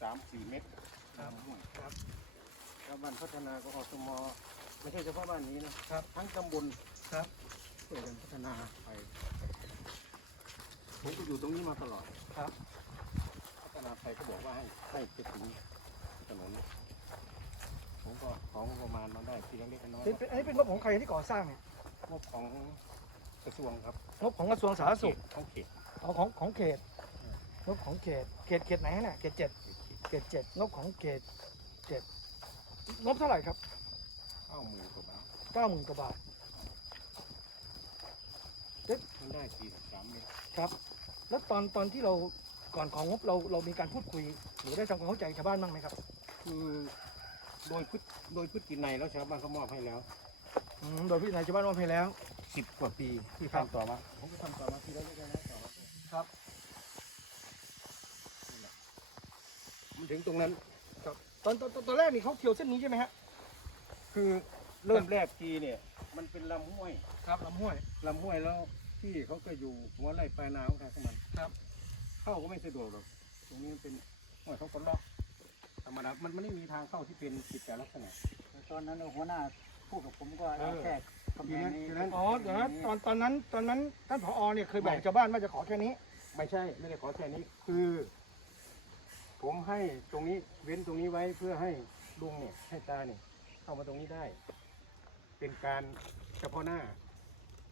สามสี่เมตรครับลำห้วยครับแล้วบ้านพัฒนาก็อสมไม่ใช่เฉพาะบ้านนี้นะครับ ทั้งตำบลครับช่วยกันพัฒนาไปผมก็อยู่ตรงนี้มาตลอดครับ พัฒนาไปก็บอกว่าให้ให้ไปถึงถนนผมก็ของงบประมาณมาได้ทีละเล็กน้อยเป็นเป็นอันนี้เป็นงบของใครที่ก่อสร้างเนี่ยงบของกระทรวงครับงบของกระทรวงสาธารณสุขของเขต เอาของของเขตงบของเขต เขตเขตไหนฮะเนี่ยเขตเจ็ดเข ตเจ็ดงบของเขตเจ็ดงบเท่าไหร่ครับเก้าหมื่นกว่าบาทเก้าหมื่นกว่าบาทมันได้สี่สิบสามเมตรครับ แล้วตอนตอนที่เราก่อนของงบเราเรามีการพูดคุย หรือได้ทำความเข้าใจชาวบ้านบ้างไหมครับคือโดยพฤติโดยพฤตินัยแล้วชาวบ้านเขามอบให้แล้วอืมโดยพี่นายชาวบ้านว่าไปแล้วสิบกว่าปีที่ครับทำต่อมาผมก็ทำต่อมาทีละเล็กน้อยต่อมาครับ มัน ถึงตรงนั้นตอนตอนตอนตอนแรกนี่เขาเที่ยวเส้นนี้ใช่ไหมฮะ คือเริ่มแรกทีเนี่ย มันเป็นลำห้วยครับลำห้วย ลำห้วยแล้วที่เขาก็อยู่หัวไร่ปลายนาของทางของมันครับ เข้าก็ไม่สะดวกหรอกตรงนี้มันเป็นห้วยเขาก็ล็อกธรรมดามันมันไม่มีทางเข้าที่เป็นกิจลักษณะตอนนั้นหัวหน้าพูดกับผมก็เออเอาแค่กำแพงนี้ทีนั้นอ๋อเดี๋ยวนะตอนตอนนั้นตอนนั้นท่านผอเนี่ยเคยบอกชาวบ้านว่าจะขอแค่นี้ ไม่ใช่ไม่ได้ขอแค่นี้คือ ผมให้ตรงนี้เว้นตรงนี้ไว้เพื่อให้ลุงเนี่ยให้ตาเนี่ยเข้ามาตรงนี้ได้ เป็นการเฉพาะหน้า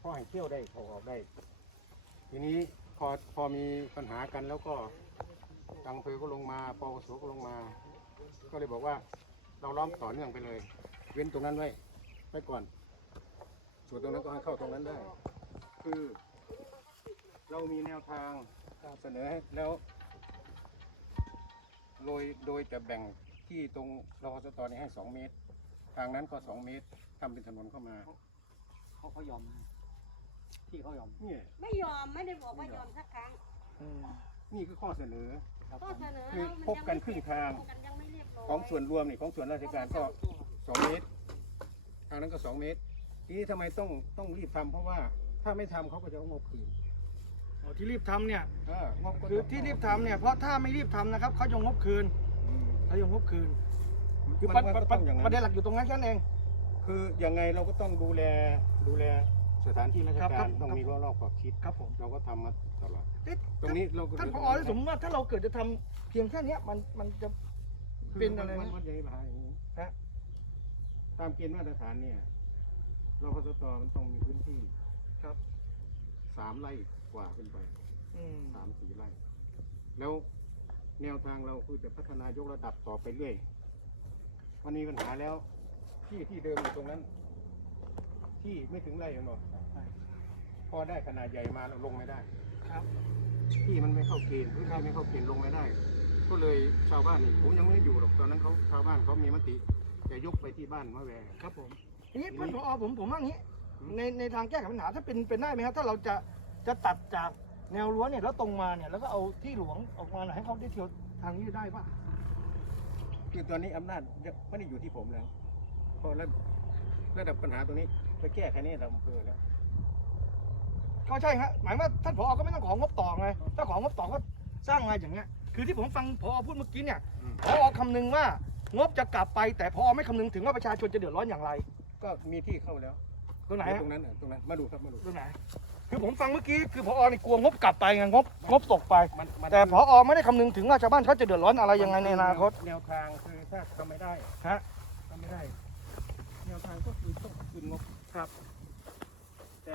พ่อให้เที่ยวได้เขาออกได้ ทีนี้พอพอมีปัญหากันแล้วก็ทางอำเภอก็ลงมาปวสก็ลงมา ก็เลยบอกว่าเราล้อมต่อเนื่องไปเลย เว้นตรงนั้นไว้ไว้ก่อน ส่วนตรงนั้นก็ให้เข้าตรงนั้นได้ คือ เรามีแนวทางเสนอให้แล้ว โดยโดยจะแบ่งที่ตรงรพสตนี้ให้สองเมตร ทางนั้นก็สองเมตรทำเป็นถนนเข้ามาเขาเขายอมที่เขายอมนี่ไม่ยอมไม่ได้บอกว่ายอมสักครั้งนี่คือข้อเสนอ ครับก็ผมเสนอคือแล้วมัพบกันครึ่งทาง พบกันยังไม่เรียบร้อยของส่วนรวมนี่ของส่วนราชการก็ สองเมตร ทางนั้นก็สองเมตร ทีนี้ทำไมต้องต้องรีบทำเพราะว่าถ้าไม่ทำเขาก็จะเอางบคืน อ๋อที่รีบทำเนี่ยเอองบก็คือที่รีบทำเนี่ยเพราะถ้าไม่รีบทำนะครับเขาจะงบคืนอืมเขาจะงบคืนคือมัประนก็ประต้องอย่างประเด็นั้นนหลักอยู่ตรงนั้นแค่นั้นเอง คือยังไงเราก็ต้องดูแลดูแลสถานที่ราชครับครัการบต้องมีรั้วรอบขอบชิดครับผมเราก็ทำมาตลอด เอ๊ะตรงนี้เราก็ท่านผอสมมติว่าถ้าเราเกิดจะทำเพียงแค่เนี้ยมันมันจะ เป็นอะไรมันะ มันใหญ่ปัญหาอย่างนี้ฮะตามเกณฑ์มาตรฐานเนี่ยรพสตมันต้องมีพื้นที่ครับสามไร่ กว่าขึ้นไปอืมสามสี่ไร่ แล้วแนวทางเราคือจะพัฒนายกระดับต่อไปเรื่อยมันมีปัญหาแล้ว ที่ที่เดิมอยู่ตรงนั้น ที่ไม่ถึงไร่ยังหรอกพอได้ขนาดใหญ่มาเราลงไม่ได้ ครับ ที่มันไม่เข้าเกณฑ์พื้นที่ไม่เข้าเกณฑ์ลงไม่ได้ ก็เลยชาวบ้านนี่ผมยังไม่ได้อยู่หรอกตอนนั้นเขาชาวบ้านเขามีมติจะยกไปที่บ้านมะแวง ครับผมทีนี้ท่านผอผมผมว่างี้ ในในทางแก้ไขปัญหาถ้าเป็นเป็นได้ไหมครับถ้าเราจะ จะตัดจากแนวรั้วเนี่ยแล้วตรงมาเนี่ยแล้วก็เอาที่หลวงออกมาหน่อยให้เขาได้เที่ยวทางนี้ได้ป่ะคือตอนนี้อำนาจยังไม่ได้อยู่ที่ผมแล้วพอระระดับปัญหาตรงนี้ไปแก้แค่นี้เราอำเภอแล้ว ก็ใช่ฮะหมายว่าท่านผอก็ไม่ต้องของงบต่อไงถ้าของงบต่อก็สร้างมาอย่างเงี้ย คือที่ผมฟังผอพูดเมื่อกี้เนี่ยอืม ผอคำนึงว่างบจะกลับไปแต่ผอไม่คำนึงถึงว่าประชาชนจะเดือดร้อนอย่างไร ก็มีที่เข้าแล้ว ตรงไหนเดี๋ยวฮะตรงนั้นน่ะตรงนั้นมาดูครับมาดูตรงไหน คือผมฟังเมื่อกี้คือผอนี่กลัวงบกลับไปไงงบงบตกไป มันมันแต่ผอไม่ได้คำนึงถึงว่าชาวบ้านเขาจะเดือดร้อนอะไรยังไงในอนาคตแนวทางคือถ้าทำไม่ได้ฮะทำไม่ได้แนวทางก็คือต้องคืนงบครับ แต่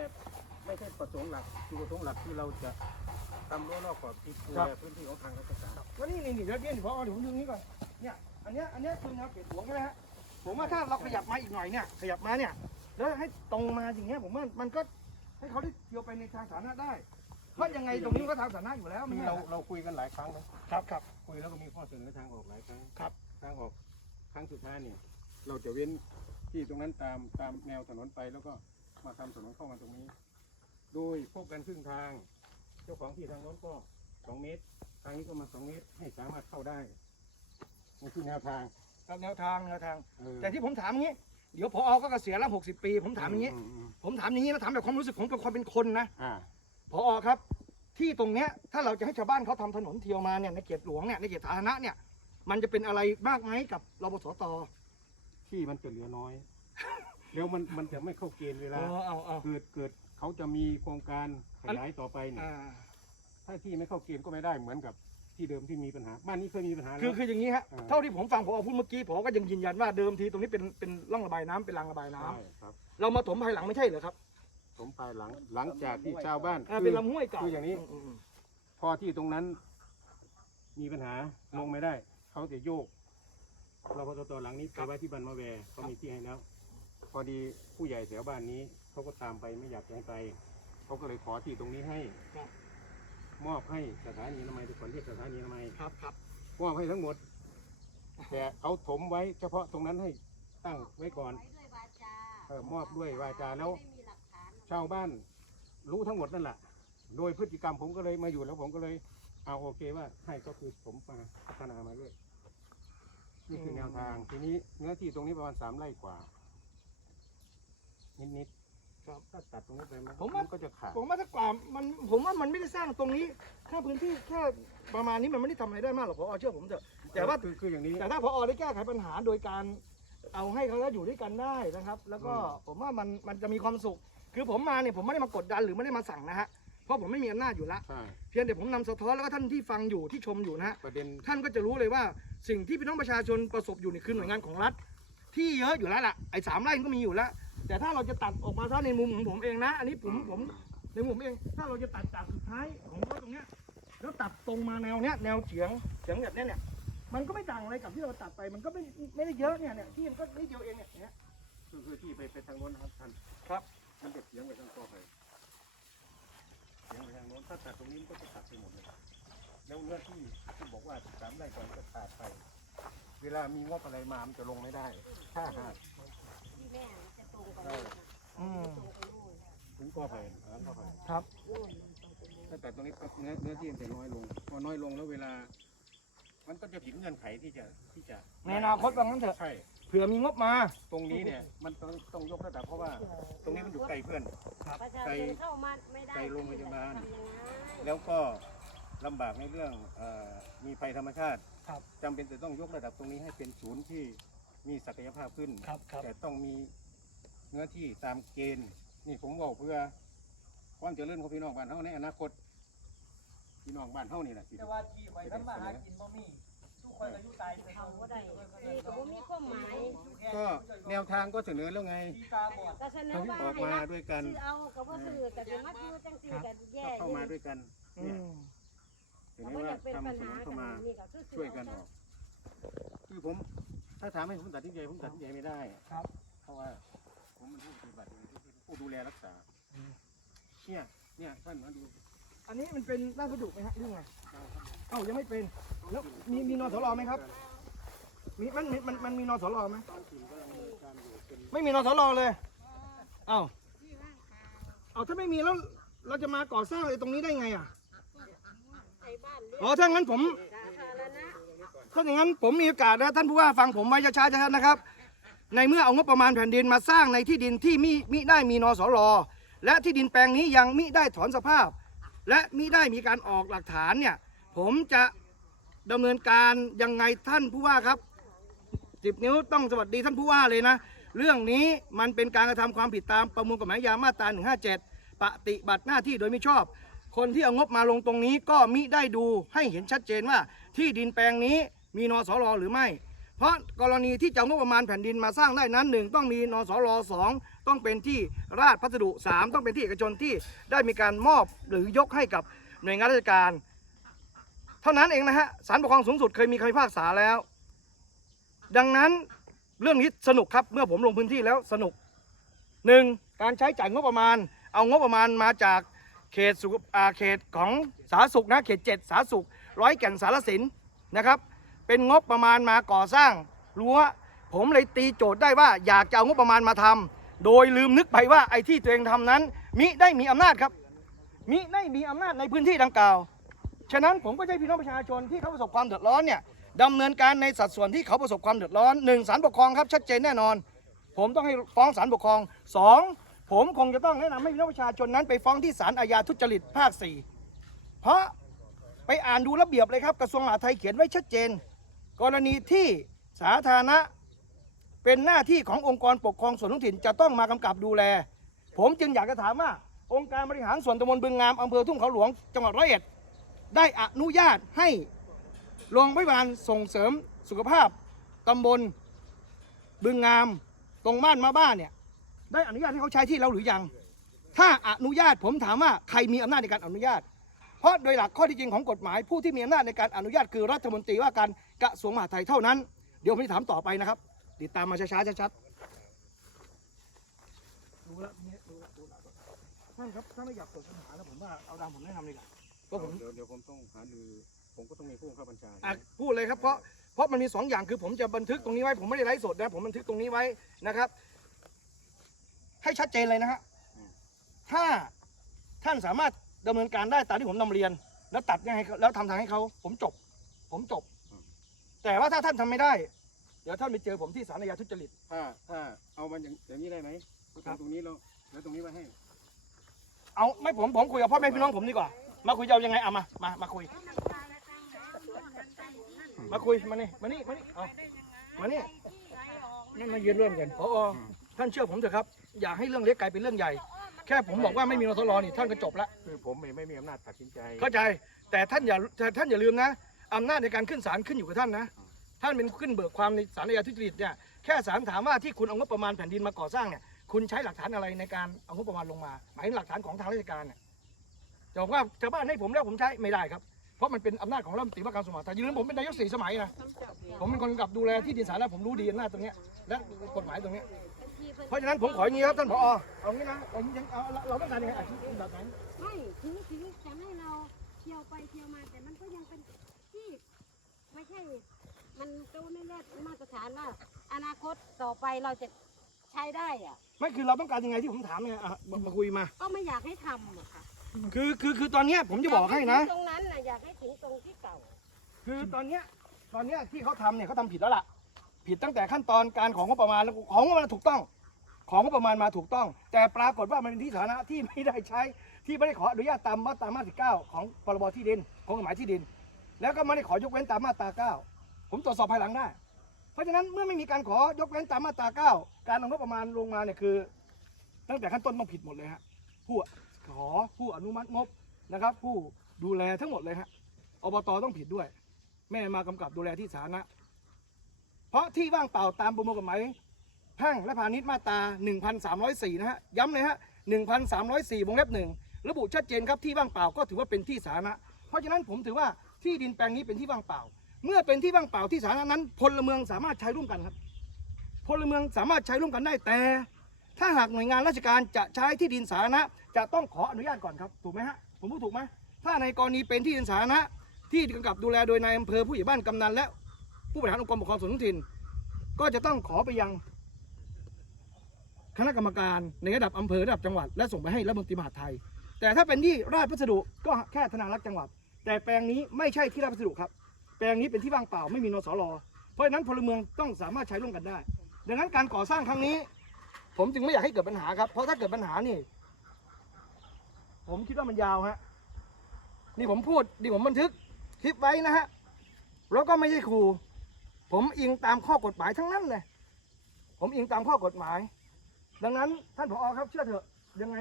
ไม่ใช่ประสงค์หลักคือประสงค์หลักที่เราจะทำรั้วรอบขอบชิดดูแลพื้นที่ของทางราชการแล้วนี่นี่นี่เดี๋ยวเดี๋ยวผอเดี๋ยวผมดูนี้ก่อนเนี่ยอันเนี้ยอันเนี้ยคือแนวเขตหลวงใช่ไหมฮะผมว่าถ้าเราขยับมาอีกหน่อยเนี่ยขยับมาเนี่ย แล้วให้ตรงมาอย่างเงี้ยผมว่ามันก็ให้เขาได้เที่ยวไปในทางสาธารณะได้ เพราะยังไงตรงนี้มันก็ทางสาธารณะอยู่แล้วไม่คือใช่เราเหรอเราคุยกันหลายครั้งแล้วครับครับ คุยแล้วก็มีข้อเสนอทางออกหลายครั้งครับ ทางออกครั้งสุดท้ายเนี่ยเราจะเว้นที่ตรงนั้นตามตามแนวถนนไปแล้วก็มาทำถนนเข้ามาตรงนี้ โดยพบกันครึ่งทาง เจ้าของที่ทางโน้นก็สองเมตร ทางนี้ก็มาสองเมตรให้สามารถเข้าได้นี่คือแนวทางครับแนวทางแนวทาง เออแต่ที่ผมถามอย่างนี้ เดี๋ยวพอก็เกษียณแล้วหกสิบปี ผมถามอย่างนี้มมผมถามอย่างนี้นะถามแบบความรู้สึกของความเป็นคนนะอ่าพอครับ ที่ตรงเนี้ยถ้าเราจะให้ชาวบ้านเขาทำถนนเที่ยวมาเนี่ยในเขตหลวงเนี่ยในเขตสาธารณะเนี่ย มันจะเป็นอะไรมากไหมกับรปสตที่มันจะเหลือน้อย แล้วมันมันจะไม่เข้าเกณฑ์เวลาเอาเอาเอาเกิดเกิดเขาจะมีโครงการขยายต่อไปเนี่ยอ่าถ้าที่ไม่เข้าเกณฑ์ก็ไม่ได้เหมือนกับ ที่เดิมที่มีปัญหา บ้านนี้เคยมีปัญหาคือแล้วคืออย่างนี้ฮะอ่า เท่าที่ผมฟังพอพูดเมื่อกี้ผมก็ยังยืนยันว่าเดิมทีตรงนี้เป็นเป็นร่องระบายน้ำเป็นรางระบายน้ำใช่ครับเรามาถมภายหลังไม่ใช่เหรอครับผมภายหลังหลังจากที่ชาวบ้านอ่าคืเป็นลำห้วยเก่าคืออย่างนี้ มมพอที่ตรงนั้นมีปัญหาลงไม่ได้ เขาจะโยกเราพอตัวหลังนี้ไปไว้ที่บันมาแวร์เขามีที่ให้แล้ว พอดีผู้ใหญ่แถวบ้านนี้เขาก็ตามไปไม่อยากจะให้ไปเขาก็เลยขอที่ตรงนี้ให้ ครับ มอบให้สถานีอนามัยทุกคนเรียกสถานีอนามัยครับครับมอบให้ทั้งหมด แต่เขาถมไว้เฉพาะตรงนั้นให้ตั้งไว้ก่อนไว้ด้วยวาจาเออมอบด้วยวาจาแล้วไม่มีหลักฐานชาวบ้านรู้ทั้งหมดนั่นแหละโดยพฤติกรรมผมก็เลยมาอยู่แล้วผมก็เลย เอาโอเคว่าให้ก็คือผมมาพัฒนามาด้วยนี่คือแนวทางทีนี้เนื้อที่ตรงนี้ประมาณสามไร่กว่า นิดๆ ครับถ้าตัดตรงนี้ไปมันผมว่า นก็จะขาดผมว่าถ้ากว่ามันผมว่ามันไม่ได้สร้างตรงนี้แค่พื้นที่แค่ประมาณนี้มันไม่ได้ทำอะไรได้มากหรอกพอเชื่อผมเถอะแต่ว่า คือคืออย่างนี้ แต่ถ้าพอได้แก้ไขปัญหาโดยการเอาให้เขาอยู่ด้วยกันได้นะครับ แล้วก็อืมผมว่ามันมันจะมีความสุข คือผมมาเนี่ยผมไม่ได้มากดดันหรือไม่ได้มาสั่งนะฮะเพราะผมไม่มีอำนาจอยู่แล้วใช่เพียงแต่ผมนำสะท้อนแล้วก็ท่านที่ฟังอยู่ที่ชมอยู่นะฮะประเด็นท่านก็จะรู้เลยว่าสิ่งที่พี่น้องประชาชนประสบอยู่นี่คือหน่วยงานของรัฐ ที่เยอะอยู่แล้วล่ะไอ้สามไร่มันก็มีอยู่แล้ว แต่ถ้าเราจะตัดออกมาซะในมุมของผมเองนะ อันนี้ผมผมในมุมผมเอง ถ้าเราจะตัดจากสุดท้ายของรั้วตรงเนี้ย แล้วตัดตรงมาแนวเนี้ยแนวเฉียงเฉียงแบบเนี้ยเนี่ย มันก็ไม่ต่างอะไรกับที่เราตัดไป มันก็ไม่ไม่ได้เยอะเนี่ยเนี่ยที่มันก็นิดเดียวเองเนี่ยเนี่ยคือคือที่ไปไปทางโน้นนะครับท่านครับมันจะเสียงไปทางกอไผ่เสียงไปทางโน้นถ้าตัดตรงนี้มันก็จะตัดไปหมดเลยแล้วเนื้อที่ที่บอกว่าสามไร่ก่อนก็ขาดไป เวลามีงบอะไรมามันจะลงไม่ได้ ถ้าหาก อืมถึงกอไผ่ร้านกอไผ่ครับ ถ้าแตัดตรงนี้เนื้อเนื้อที่มันจะน้อยลง พอน้อยลงแล้วเวลา มันก็จะผิดเงื่อนไขที่จะที่จะในอนาคตว่างั้นเถอะ ใช่ เผื่อมีงบมา ตรงนี้เนี่ยมันต้องต้องยกระดับเพราะว่า ตรงนี้มันอยู่ไกลเพื่อน ประชาชนเข้ามาไม่ได้ไปโรงพยาบาล แล้วก็ลำบากในเรื่องเออมีภัยธรรมชาติครับ จำเป็นจะต้องยกระดับตรงนี้ให้เป็นศูนย์ที่มีศักยภาพขึ้น ครับครับ แต่ต้องมี เนื้อที่ตามเกณฑ์นี่ผมบอกเพื่อความเจริญของพี่น้องบ้านเฮาในอนาคตพี่น้องบ้านเฮานี่แหละสิแต่ว่าที่ข่อยทำมาหากินบ่มีทุกคนอายุตายไปเขาก็ได้นี่ก็บ่มีความหมายก็แนวทางก็เสนอแล้วไงที่ตาบอดก็เสนอเขาว่าออกให้มารัฐด้วยกันซื้อเอากับว่าซื้อแต่เป็นมัดซื้อจังซี่กันแย่ก็เข้ามาด้วยกันอืเนี่ยมถึงเขานี้ก็ว่าจะเป็นปัญทำสหานุนกัเข้านมานี่ก็คือซื้ช่วยกันเาออกคือผมถ้าถามให้ผมตัดสินใจผมตัดสินใจไม่ได้ครับ เพราะว่า ผมเป็นผู้ปฏิบัติผู้ดูแลรักษา เนี่ย เนี่ยท่านมาดูอันนี้มันเป็นราชพัสดุไหมฮะหรือไงเอ้ายังไม่เป็น แล้วมีมีนสรไหมครับ มีมันมันมันมันมีนสรไหมไม่มีนสรเลย เอ้าเอาถ้าไม่มีแล้วเราจะมาก่อสร้างอะไรตรงนี้ได้ไงอะไอ้บ้านเรียกอ๋อถ้างั้นผมสาธารณะถ้าอย่างนั้นผมมีโอกาสนะท่านผู้ว่าฟังผมไว้ช้าๆชัดๆนะครับ ในเมื่อเอางบประมาณแผ่นดินมาสร้างในที่ดินที่มิมิได้มีนสรและที่ดินแปลงนี้ยังมิได้ถอนสภาพ และมิได้มีการออกหลักฐานเนี่ยผมจะดำเนินการยังไงท่านผู้ว่าครับสิบนิ้วต้องสวัสดีท่านผู้ว่าเลยนะ เรื่องนี้มันเป็นการกระทำความผิดตามประมวลกฎหมายยามาตรา157 ปฏิบัติหน้าที่โดยไม่ชอบ คนที่เอางบมาลงตรงนี้ก็มิได้ดูให้เห็นชัดเจนว่าที่ดินแปลงนี้มีนสรหรือไม่ ราะกรณีที่จะงบประมาณแผ่นดินมาสร้างได้นั้นหนึ่งต้องมีนสรสองต้องเป็นที่ราชพัสดุสามต้องเป็นที่เอกชนที่ได้มีการมอบหรือยกให้กับหน่วยงานราชการ เท่านั้นเองนะฮะศาลปกครองสูงสุดเคยมีคำพิพากษาแล้ว ดังนั้นเรื่องนี้สนุกครับเมื่อผมลงพื้นที่แล้วสนุกหนึ่งการใช้จ่ายงบประมาณ เอางบประมาณมาจากเขตสุขอาเขตของสาธารณสุขนะเขตเจ็ดสาธารณสุขร้อยแก่นสารสินนะครับ เป็นงบประมาณมาก่อสร้างรั้วผมเลยตีโจทย์ได้ว่าอยากจะเอางบประมาณมาทำโดยลืมนึกไปว่าไอ้ที่ตัวเองทำนั้น มิได้มีอำนาจครับ มิได้มีอำนาจในพื้นที่ดังกล่าว ฉะนั้นผมก็ให้พี่น้องประชาชนที่เขาประสบความเดือดร้อนเนี่ยดำเนินการในสัดส่วนที่เขาประสบความเดือดร้อนหนึ่งศาลปกครองครับชัดเจนแน่นอน ผมต้องให้ฟ้องศาลปกครองสองผมคงจะต้องแนะนำให้พี่น้องประชาชนนั้น ไปฟ้องที่ศาลอาญาทุจริตภาคสี่เพราะไปอ่านดูระเบียบเลยครับกระทรวงมหาดไทยเขียนไว้ชัดเจน กรณีที่สาธารณะเป็นหน้าที่ขององค์กรปกครองส่วนท้องถิ่นจะต้องมากำกับดูแล ผมจึงอยากจะถามว่า องค์การบริหารส่วนตำบลบึงงามอำเภอทุ่งเขาหลวงจังหวัดร้อยเอ็ดได้อนุญาตให้โรงพยาบาลส่งเสริมสุขภาพตำบลบึงงามตรงบ้านมาบ้านเนี่ยได้อนุญาตให้เขาใช้ที่เราหรือยัง ถ้าอนุญาตผมถามว่าใครมีอำนาจในการอนุญาต เพราะโดยหลักข้อที่จริงของกฎหมายผู้ที่มีอำนาจในการอนุญาตคือรัฐมนตรีว่าการ กระทรวงมหาดไทยเท่านั้น เดี๋ยวผมจะถามต่อไปนะครับ ติดตามมาช้าๆชัดๆดูแลวเนี่ยดูแลวดูแลวท่านครับถ้าไม่อยากเกิดปัญหาแล้วผมว่าเอาตามผมแนะนำเลยกันก็ผมเดี๋ยวเดี๋ยวผมต้องหาดูผมก็ต้องมีผู้บังคับบัญชาอะพูดเลยครับเพราะเพราะมันมีสองอย่างคือผมจะบันทึกตรงนี้ไว้ ผมไม่ได้ไลฟ์สดนะผมบันทึกตรงนี้ไว้นะครับ ให้ชัดเจนเลยนะฮะถ้าท่านสามารถดำเนินการได้ตามที่ผมนำเรียน แล้วตัดให้เขาแล้วทำทางให้เขาผมจบ ผมจบ แต่ว่าถ้าท่านทำไม่ได้ เดี๋ยวท่านไปเจอผมที่ศาลอาญาทุจริต ถ้าถ้าเอามันอย่างอย่างนี้ได้ไหมก็ครับ ทำตรงนี้เราแล้วตรงนี้ไว้ให้ เอาไม่ผมผมคุยกับพ่อแม่พี่น้องผมดีกว่า มาคุยจะเอายังไงเอามามามาคุย มาคุยมานี่มานี่มานี่เอามานี่นั่นมายืนร่วมกันพอท่านเชื่อผมเถอะครับ อย่าให้เรื่องเล็กกลายเป็นเรื่องใหญ่ แค่ผมบอกว่าไม่มีนสรนี่ท่านก็จบละ คือผมไม่ไม่มีอำนาจตัดสินใจ เข้าใจแต่ท่านอย่าแต่ท่านอย่าลืมนะ อำนาจในการขึ้นศาลขึ้นอยู่กับท่านนะ ท่านเป็นขึ้นเบิกความในศาลอาญาทุจริตเนี่ยแค่ศาลถามว่าที่คุณเอางบประมาณแผ่นดินมาก่อสร้างเนี่ยคุณใช้หลักฐานอะไรในการเอางบประมาณลงมา หมายถึงหลักฐานของทางราชการเนี่ยจะบอกว่าชาวบ้านให้ผมแล้วผมใช้ไม่ได้ครับเพราะมันเป็นอำนาจของรัฐมนตรีว่าการกระทรวงมหาดไทยอย่าลืมผมเป็นนายกสี่สมัยนะผมเป็นคนกำกับดูแลที่ดินสาธารณะผมรู้ดีอำนาจตรงเนี้ยและกฎหมายตรงเนี้ยเพราะฉะนั้นผมขออย่างนี้ครับท่านผอเอางี้นะเอาอย่างนี้เอาเราเราต้องการยังไงอาชีพแบบไหนไม่ถึงถึงจะให้เราเที่ยวไปเที่ยวมาแต่มันก็ยังเป็นที่ไม่ใช่ มันก็ ไม่ได้มาตรฐานว่าอนาคตต่อไปเราจะใช้ได้อะไม่คือเราต้องการยังไงที่ผมถามไงอะมามาคุยมา ก็ไม่อยากให้ทำอะค่ะคือคือคือตอนเนี้ยผมจะบอกให้นะตรงนั้นน่ะอยากให้ถึงตรงที่เก่า คือตอนเนี้ยตอนเนี้ยที่เขาทำเนี่ยเขาทำผิดแล้วล่ะ ผิดตั้งแต่ขั้นตอนการของงบประมาณแล้วของงบประมาณถูกต้อง ของงบประมาณมาถูกต้อง แต่ปรากฏว่ามันเป็นที่สาธารณะที่ไม่ได้ใช้ที่ไม่ได้ขออนุญาตตามมาตรามาตราเก้าของพรบที่ดินของกฎหมายที่ดิน แล้วก็ไม่ได้ขอยกเว้นตามมาตราเก้าผมตรวจสอบภายหลังได้ เพราะฉะนั้นเมื่อไม่มีการขอยกเว้นตามมาตราเก้าการเอางบประมาณลงมาเนี่ยคือ ตั้งแต่ขั้นต้นต้องผิดหมดเลยฮะผู้ขอผู้อนุมัติงบนะครับ ผู้ดูแลทั้งหมดเลยฮะอบตต้องผิดด้วย แม่มากำกับดูแลที่สาธารณะเพราะที่ว่างเปล่าตามประมวลกฎหมายแพ่งและพาณิชย์มาตรา 1,304 นะฮะย้ำเลยฮะ 1,304 วงเล็บหนึ่งระบุชัดเจนครับที่ว่างเปล่าก็ถือว่าเป็นที่สาธารณะเพราะฉะนั้นผมถือว่าที่ดินแปลงนี้เป็นที่ว่างเปล่า เมื่อเป็นที่ว่างเปล่าที่สาธารณะนั้นพลเมืองสามารถใช้ร่วมกันครับ พลเมืองสามารถใช้ร่วมกันได้แต่ ถ้าหากหน่วยงานราชการจะใช้ที่ดินสาธารณะจะต้องขออนุญาตก่อนครับถูกไหมฮะผมพูดถูกไหมถ้าในกรณีเป็นที่ดินสาธารณะที่กำกับดูแลโดยนายอำเภอผู้ใหญ่บ้านกำนันและผู้บริหารองค์กรปกครองส่วนท้องถิ่น ก็จะต้องขอไปยังคณะกรรมการในระดับอำเภอระดับจังหวัด และส่งไปให้รัฐมนตรีมหาดไทย แต่ถ้าเป็นที่ราชพัสดุก็แค่ธนารักษ์จังหวัด แต่แปลงนี้ไม่ใช่ที่ราชพัสดุครับ ลงนี้เป็นที่ว่างเปล่าไม่มีนสรเพราะฉะนั้นพลเมืองต้องสามารถใช้ร่วมกันได้ ดังนั้นการก่อสร้างครั้งนี้ ผมจึงไม่อยากให้เกิดปัญหาครับ เพราะถ้าเกิดปัญหานี่ ผมคิดว่ามันยาวฮะนี่ผมพูดนี่ผมบันทึกคลิปไว้นะฮะแล้วก็ไม่ใช่ครู ผมอิงตามข้อกฎหมายทั้งนั้นเลยผมอิงตามข้อกฎหมาย ดังนั้นท่านผอครับเชื่อเถอะยังไง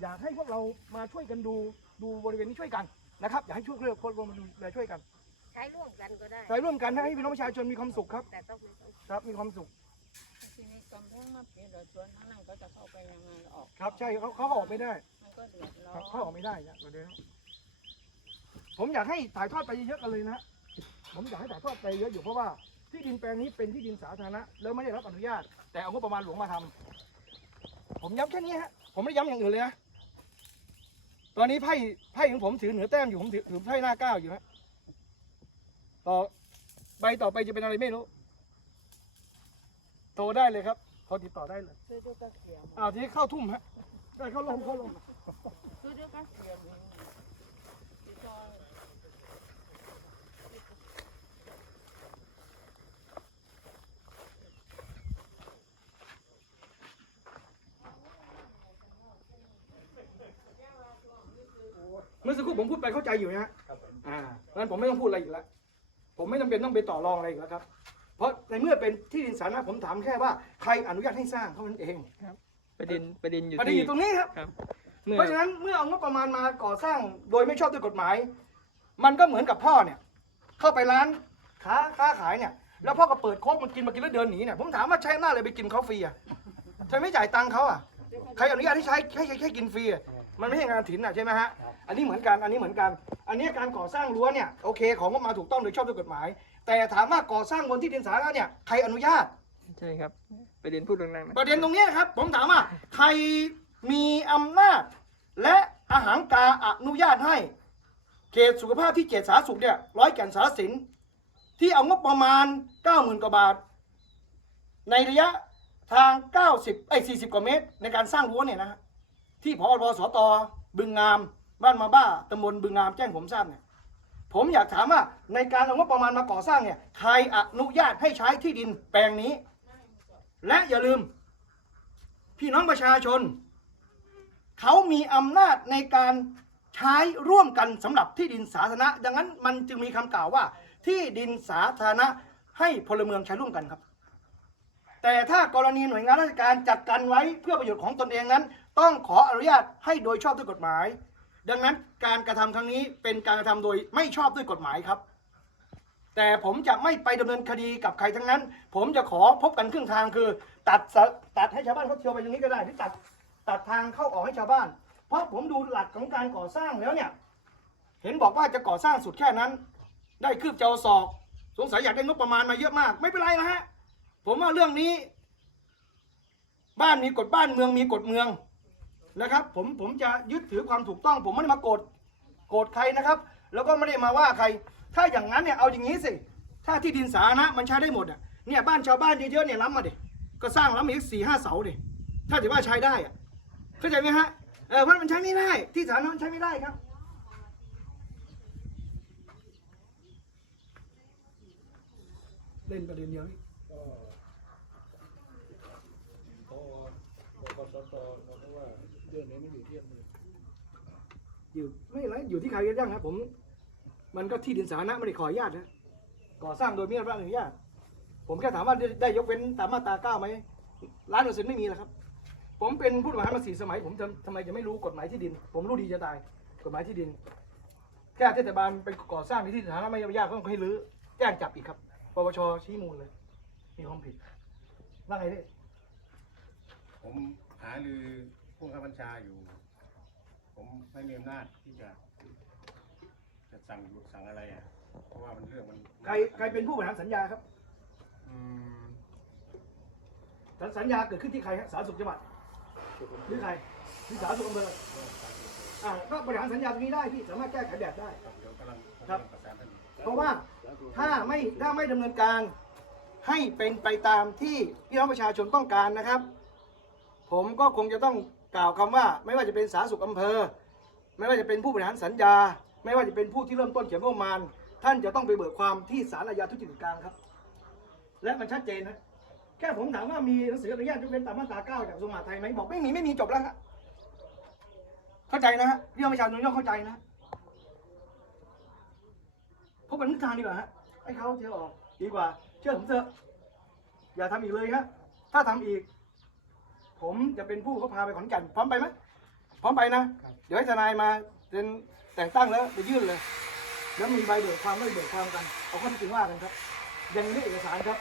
อยากให้พวกเรามาช่วยกันดูดูบริเวณนี้ช่วยกันนะครับ อยากให้ช่วยเรื่องคนมาดูแลช่วยกัน ใช้ร่วมกันก็ได้ใช้ร่วมกันให้พี่น้องประชาชนมีความสุขครับ แต่ต้องไม่ต้องครับมีความสุขทีนี้กำแพงมาปิดเดี๋ยวสวนข้างนั้นก็จะเข้าไปยังไงออกครับใช่เขาเขาก็ออกไม่ได้มันก็เดือดร้อครับนเข้าออกไม่ได้นะประเด็นผมอยากให้ถ่ายทอดไปเยอะๆกันเลยนะผมอยากให้ถ่ายทอดไปเยอะอยู่เพราะว่าที่ดินแปลงนี้เป็นที่ดินสาธารณะแล้วไม่ได้รับอนุญาต แต่เอางบประมาณหลวงมาทำผมย้ำแค่นี้ฮะผมไม่ได้ย้ำอย่างอื่นเลยนะตอนนี้ไพ่ไพ่ของผมถือเหนือแต้มอยู่ผมถือถือไพ่หน้าเก้าอยู่ฮะ ต่อใบต่อไปจะเป็นอะไรไม่รู้ โทรได้เลยครับโทรติดต่อได้เลยซื้อดูกระเสียมอ้าวทีนี้เข้าทุ่มฮะได้เข้าลมเข้าลมซื้อดูกระเสียมเองที่ซอยเมื่อสักครู่ผมพูดไปเข้าใจอยู่นะฮะอ่าดังนั้นผมไม่ต้องพูดอะไรอีกแล้ว ผผมไม่จำเป็นต้องไปต่อรองอะไรอีกแล้วครับ เพราะในเมื่อเป็นที่ดินสาธารณะผมถามแค่ว่าใครอนุญาตให้สร้างเท่านั้นเองประเด็นประเด็นอยู่ประเด็นอที่ยู่ตรงนี้ครับ ครับ เมื่อเพราะฉะนั้นเมื่อเอางบประมาณมาก่อสร้างโดยไม่ชอบด้วยกฎหมาย มันก็เหมือนกับพ่อเนี่ย เข้าไปร้านค้าค้าขายเนี่ย แล้วพ่อก็เปิดโค้กมันกินมากินแล้วเดินหนีเนี่ยผมถามว่าใช้หน้าเลยไปกินเขาฟรีอะทำไมไม่จ่ายตังค์เขาอะใครอนุญาตให้ใช้ให้ให้ให้กินฟรีอะ มันไม่ใช่งานถินอะใช่ไหมฮะอันนี้เหมือนกัน อันนี้เหมือนกัน อันนี้การก่อสร้างรั้วเนี่ยโอเคของงบมาถูกต้องโดยชอบด้วยกฎหมาย แต่ถามว่าก่อสร้างบนที่ดินสาธารณะเนี่ยใครอนุญาต ใช่ครับประเด็นพูดดังๆนะประเด็นตรงเนี้ยครับ ผมถามว่าใครมีอำนาจ และอาหารกาอนุญาตให้ เขตสุขภาพที่เขตสาธารณสุขเนี่ยร้อยแก่นสารสินที่เอางบประมาณ 90,000กว่าบาท ในระยะทาง 90ไอ้ย40 กว่าเมตร ในการสร้างรั้วเนี่ยนะฮะ ที่พอบสตบึงงาม บ้านมาบ้าตำบลบึงงามแจ้งผมทราบเนี่ยผมอยากถามว่าในการเอางบประมาณมาก่อสร้างเนี่ยใครอนุญาตให้ใช้ที่ดินแปลงนี้ และอย่าลืม พี่น้องประชาชน เขามีอำนาจในการใช้ร่วมกันสำหรับที่ดินสาธารณะ ดังนั้นมันจึงมีคำกล่าวว่า ที่ดินสาธารณะให้พลเมืองใช้ร่วมกันครับ แต่ถ้ากรณีหน่วยงานราชการจัดการไว้เพื่อประโยชน์ของตนเองนั้น ต้องขออนุญาตให้โดยชอบด้วยกฎหมาย ดังนั้นการกระทำครั้งนี้เป็นการกระทำโดยไม่ชอบด้วยกฎหมายครับ แต่ผมจะไม่ไปดำเนินคดีกับใครทั้งนั้น ผมจะขอพบกันครึ่งทางคือ ตัดสะตัดให้ชาวบ้านเขาเที่ยวไปตรงนี้ก็ได้หรือตัดตัดทางเข้าออกให้ชาวบ้าน เพราะผมดูหลักของการก่อสร้างแล้วเนี่ย เห็นบอกว่าจะก่อสร้างสุดแค่นั้น ได้คืบเจ้าศอกสงสัยอยากได้งบประมาณมาเยอะมาก ไม่เป็นไรนะฮะผมว่าเรื่องนี้ บ้านมีกฎบ้านเมืองมีกฎเมือง นะครับ ผมผมจะยึดถือความถูกต้อง ผมไม่ได้มาโกรธโกรธใครนะครับ แล้วก็ไม่ได้มาว่าใคร ถ้าอย่างนั้นเนี่ยเอาอย่างนี้สิถ้าที่ดินสาธารณะมันใช้ได้หมดอะเนี่ยบ้านชาวบ้านเยอะๆเนี่ยล้ำมาดิก็สร้างล้ำอีกสี่ห้าเสาดิถ้าถือว่าใช้ได้อะเข้าใจไหมฮะเออเพราะมันใช้ไม่ได้ ที่สาธารณะใช้ไม่ได้ครับเล่นประเด็นเดียวนี่ อยู่ไม่ไรอยู่ที่ใครกันยังครับ ผม มันก็ที่ดินสาธารณะไม่ได้ขออนุญาตนะก่อสร้างโดยไม่ได้รับอนุญาตผมแค่ถามว่าได้ไดยกเว้นตามมาตราเก้าไหมร้านเปอร์เซ็นต์ไม่มีแล้วครับ ผมเป็นผู้บริหารมาสี่สมัย ผมทำทำไมจะไม่รู้กฎหมายที่ดิน ผมรู้ดีจะตายกฎหมายที่ดิน แค่เทศบาลไปก่อสร้างในที่สาธารณะไม่อนุญาตก็ต้องให้รื้อแจ้งจับอีกครับปปชชี้มูลเลย มีความผิดว่าไงเนี่ยผมหารือ ผู้บังคับบัญชาอยู่ ผมไม่มีอำนาจที่จะ จะสั่งหยุดสั่งอะไรอะ เพราะว่ามันเรื่องมันใครใครเป็นผู้บริหารสัญญาครับอืมสัญสัญญาเกิดขึ้นที่ใครครับสาธารณสุขจังหวัดหรือใครที่สาธารณสุขอำเภออ่าก็บริหารสัญญาตรงนี้ได้พี่สามารถแก้ไขแบบได้ ครับเดี๋ยวกำลังครับกำลังประสานกันอยู่เพราะว่าถ้าไม่ถ้าไม่ดำเนินการให้เป็นไปตามที่พี่น้องประชาชนต้องการนะครับ ผมก็คงจะต้อง กล่าวคำว่าไม่ว่าจะเป็นสาธารณสุขอำเภอ ไม่ว่าจะเป็นผู้บริหารสัญญา ไม่ว่าจะเป็นผู้ที่เริ่มต้นเขียนงบประมาณ ท่านจะต้องไปเบิกความที่ศาลอาญาทุจริตกลางครับ และมันชัดเจนนะแค่ผมถามว่ามีหนังสืออนุญาตยกเว้นตามมาตราเก้าจากกระทรวงมหาดไทยไหมบอกไม่มีไม่มีจบแล้วฮะเข้าใจนะฮะพี่น้องประชาชนต้องเข้าใจนะพบกันทุกทางดีกว่าฮะให้เขาเที่ยวออกดีกว่า เชื่อผมเถอะอย่าทำอีกเลยฮะถ้าทำอีก ผมจะเป็นผู้เขาพาไปขอนแก่นพร้อมไปไหมพร้อมไปนะ เดี๋ยวให้ทนายมาเป็นแต่งตั้งแล้วไปยื่นเลย แล้วมีใบเบิกความไม่เบิกความกันเอาข้อเท็จจริงว่ากันครับ ยังไม่ได้เอกสารครับ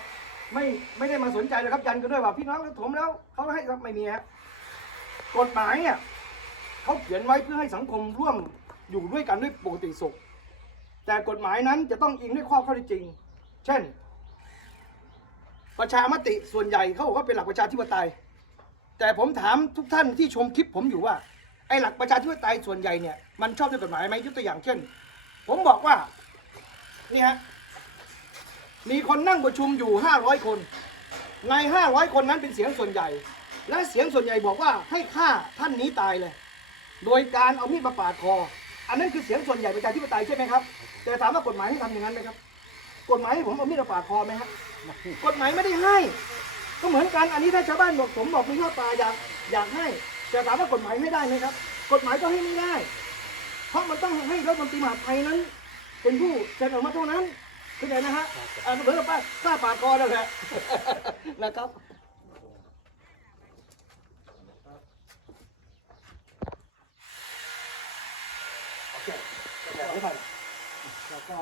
ไม่ไม่ได้มาสนใจเลยครับยันกันด้วยว่าพี่น้องถมแล้วเขาให้รับไม่มีฮะกฎหมายเนี่ยเขาเขียนไว้เพื่อให้สังคมร่วมอยู่ด้วยกันด้วยปกติสุข แต่กฎหมายนั้นจะต้องอิงด้วยข้อข้อเท็จจริง เช่น ประชามติส่วนใหญ่เขาบอกว่าเป็นหลักประชาธิปไตย แต่ผมถามทุกท่านที่ชมคลิปผมอยู่ว่าไอ้หลักประชาธิปไตยส่วนใหญ่เนี่ยมันชอบด้วยกฎหมายไหมยกตัวอย่างเช่น ผมบอกว่านี่ฮะมีคนนั่งประชุมอยู่ 500 คน ใน 500 คนนั้นเป็นเสียงส่วนใหญ่ และเสียงส่วนใหญ่บอกว่าให้ฆ่าท่านนี้ตายเลย โดยการเอามีดมาปาดคอ อันนั้นคือเสียงส่วนใหญ่ประชาธิปไตยใช่ไหมครับ แต่ถามว่ากฎหมายให้ทำอย่างนั้นไหมครับ กฎหมายให้ผมเอามีดมาปาดคอไหมครับกฎหมายไม่ได้ให้ ก็เหมือนกันอันนี้ถ้าชาวบ้านบอกผมบอกมีข้าวปลาอยากอยากให้จะถามว่ากฎหมายไม่ได้ไหมครับ กฎหมายก็ให้ไม่ได้ เพราะมันต้องให้รัฐมนตรีมหาดไทยนั้น เป็นผู้เซ็นออกมาเท่านั้นเข้าใจนะฮะอ่าเพื่อป้าป้าปากคอนั่นแหละนะครับโอเคแล้วก็